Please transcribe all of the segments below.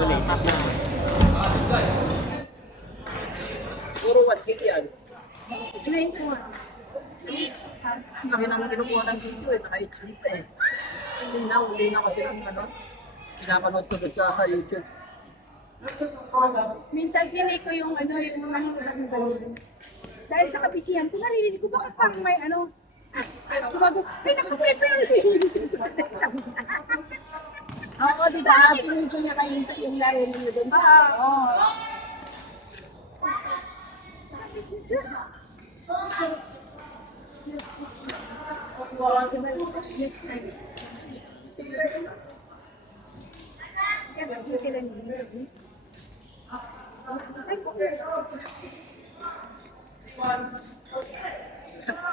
Puro 1 gig yan. Try ko. Laki ng kinukuha ng video eh, naka-HD pa eh. Huli na kasi ng ano, pinapanood ko doon sa YouTube. Minsan pinay ko yung ano, yung mga ng ganyan. Dahil sa kabisihan ko, narinig ko bakit pang may ano, kumago, ay nakaprepare yung YouTube ko sa desktop. Oo, di ba? Pinenjoy niya kayo yung laro ninyo dun sa... Oo.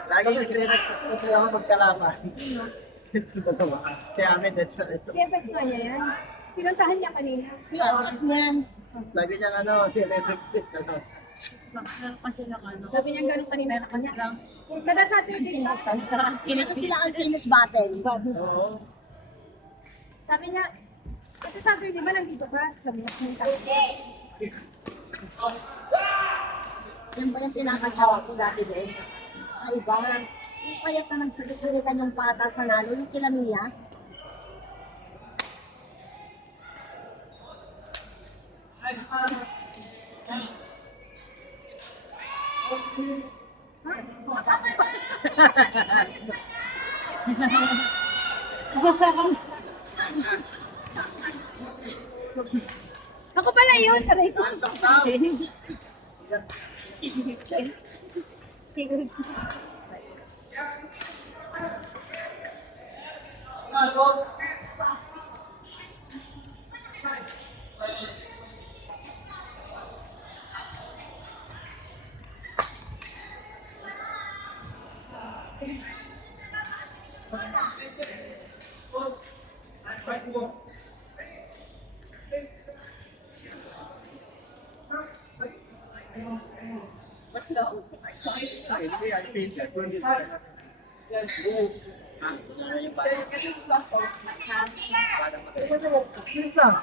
Lagi nagre-request na sila ako magkalaban. Dalawa. Kaya amin, that's all ito. Kaya ba niya yan? Pinuntahan niya kanina. Pinag niyan. Lagi niyang ano, request na to. Sabi niya gano'n kanina sa kanya. Kada Saturday pa. Kasi sila ang finish battle. Oo. Sabi niya, kada Saturday ba nandito ka? Sabi niya, punta. Yan ba yung pinakasawa ko dati din? Ay ba? Yung payat na nagsalit-salitan yung patas na nalo, yung kila Mia. Ako pala yun, aray ko. I feel that when this Please lang.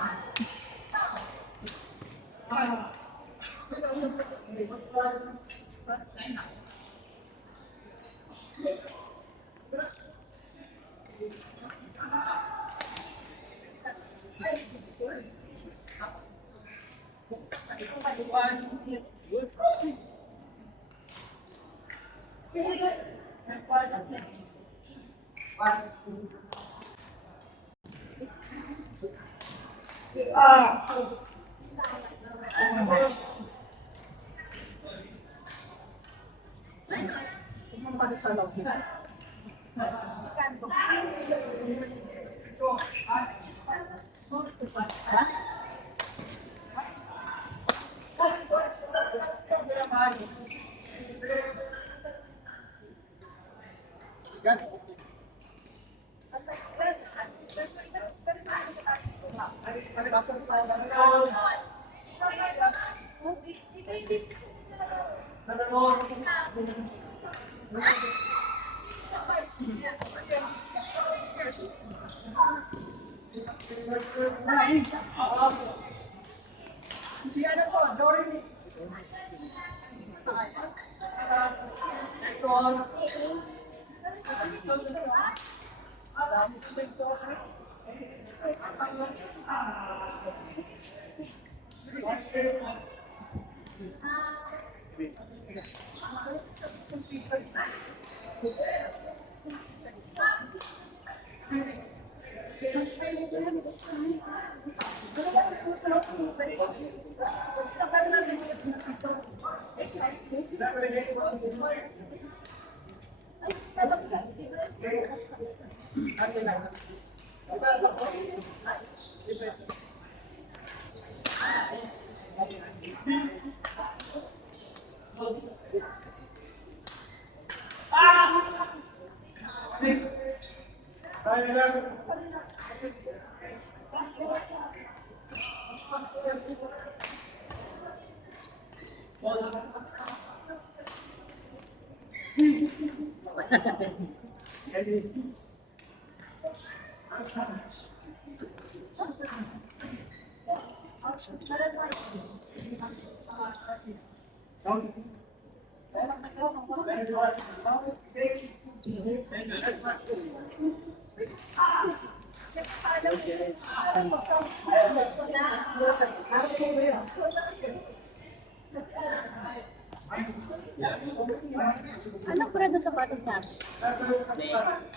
Anong brand ng sapatos natin?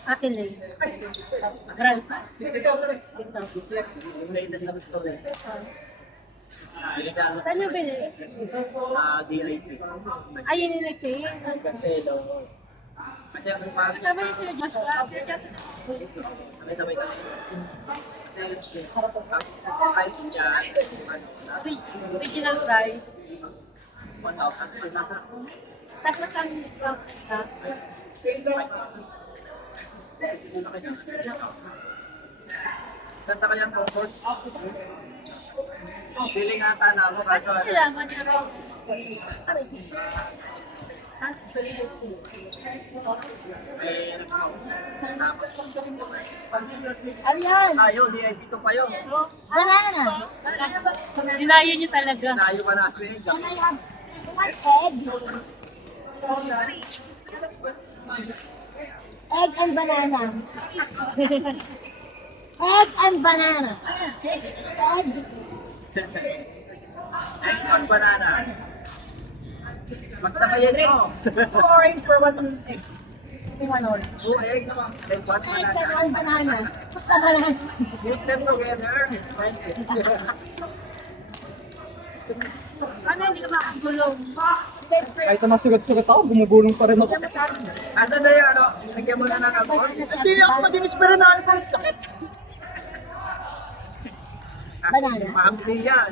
Atin na yun. Brand. Latest na gusto ko. Regalo Saan nyo binili? sa DIP. Ayun yung nag-sale. Kasi daw. Kasi ang umaga, Kasama yung sila Joshua. sabay-sabay kami. Kasi ang price niya, Original price. 1,000 per sana. Tapos ang discount na. Ganda kayang comfort. Pili nga sana ako kaso ano, Kailangan niya rin. Ano yan? tayo, DIP to pa yun. Banana. Dinayo niyo talaga. Tayo pa na swing. Can I have one egg? Egg and banana. Egg and banana. Egg. Egg on banana. Magsakayin mo. 2 orange for 1 egg. One orange. 2 eggs and 1 Eggs and banana. 1 banana. Put the banana. Put them together. Ano, hindi ka makagulong? Kahit na masugat-sugat ako, gumugulong pa rin ako. Asan na yung ano? Lagyan mo na ng alcohol? Kasi ako madinis pero na alcohol. Sakit. Banana. Mahampi yan.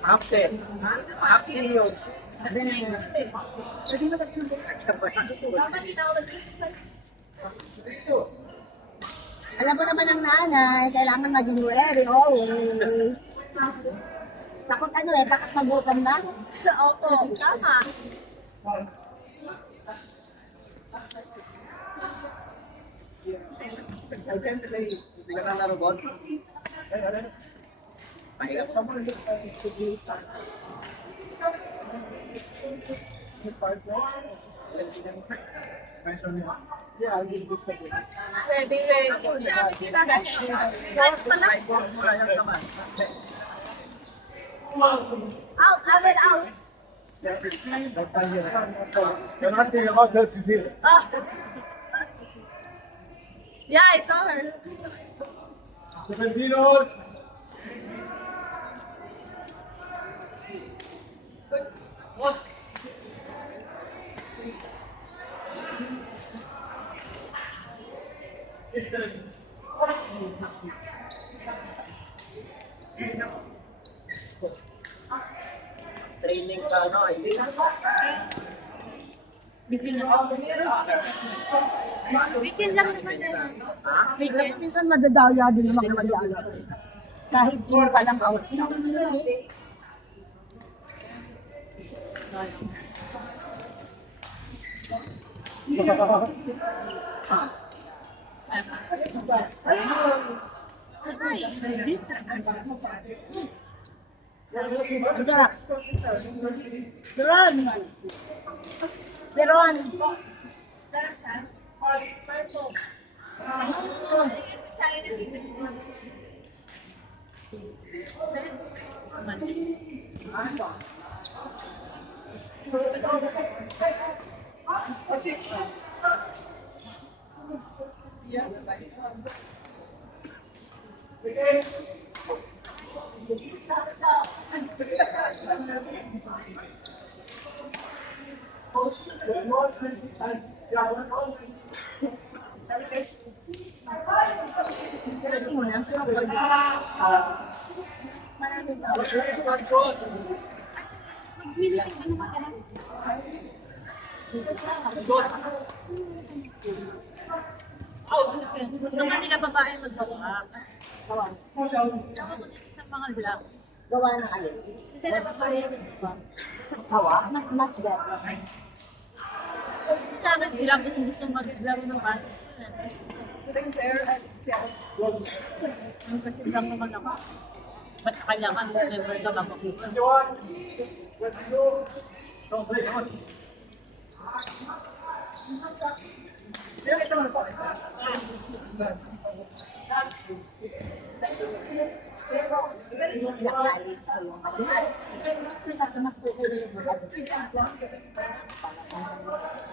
Mahampi. Mahampi yun. Banana. Alam mo naman ang nanay, kailangan maging ready always. Takot ano eh, takot magutom na. Opo, tama. Sige na na robot. Mahirap sa mga. Yeah, I'll give this a grace. Ready. Sabi kita na siya. Sayang naman. Out, out. You're asking about that, you see. Yeah, I saw her. Serpentinos! Training ka, no? Weekend lang naman eh. Ha? Weekend. Minsan madadaya din naman madadaya. Kahit yun palang out. Hindi naman eh. Ang sarap. Meron. Meron. Muna, sarap ba? Maraming tao. Gusto nga nila babae magbawa. Gawa. Gawa ko dito sa mga vlog. Gawa ng alin? Kasi na babae magbawa. Gawa? Mas much better. Sa akin sila gusto mag-vlog ng bata. Sitting there and ang kasi lang naman ako. Ba't sa kanya ka, member ka mapakuha? Pero, hindi na-acknowledge ko yung mali. Kasi mas okay na yung mga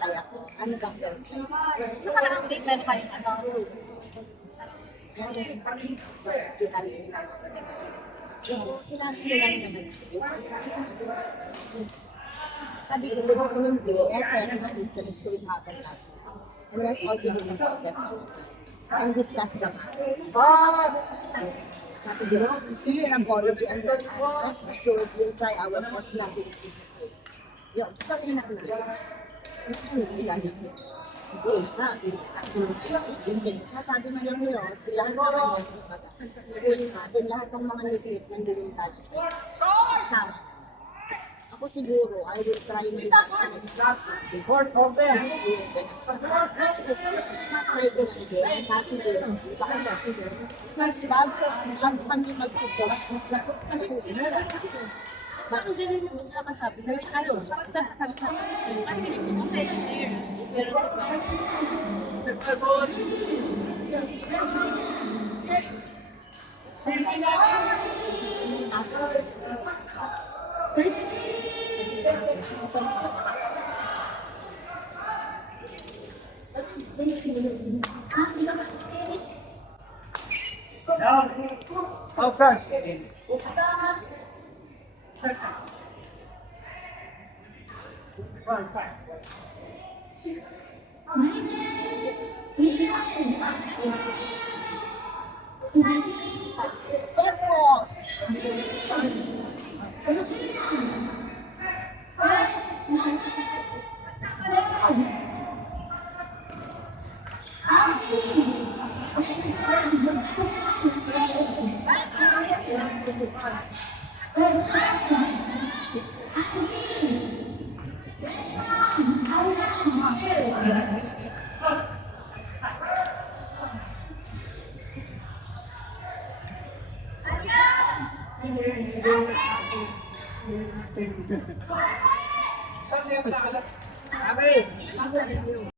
kaya ko, ano bang perfect? Nakaka-update meron kayong ano? Si Karina. So, sinabi ko lang naman siya. Sabi ko, di ba ko nung yes, I had an mistake happened last night. And was also disappointed and discussed the matter. Sabi ko, since an apology and rest assured, we'll try our best not to repeat the mistake. Yun, pag-inak na. Ano sila niya? Sabi na lang nila, sila naman yan, huli natin lahat ng mga mistakes and gawin tayo. Tama. Ako siguro, I will try my best. Support open. Which is, try ko na again, possible. Since bago kami mag-coach, kami ko sila. Bakit din naman nakasabi? Kasi ano, tapos sabi sa ano yung okay, share. Pero, Outside. Yes po. Abi!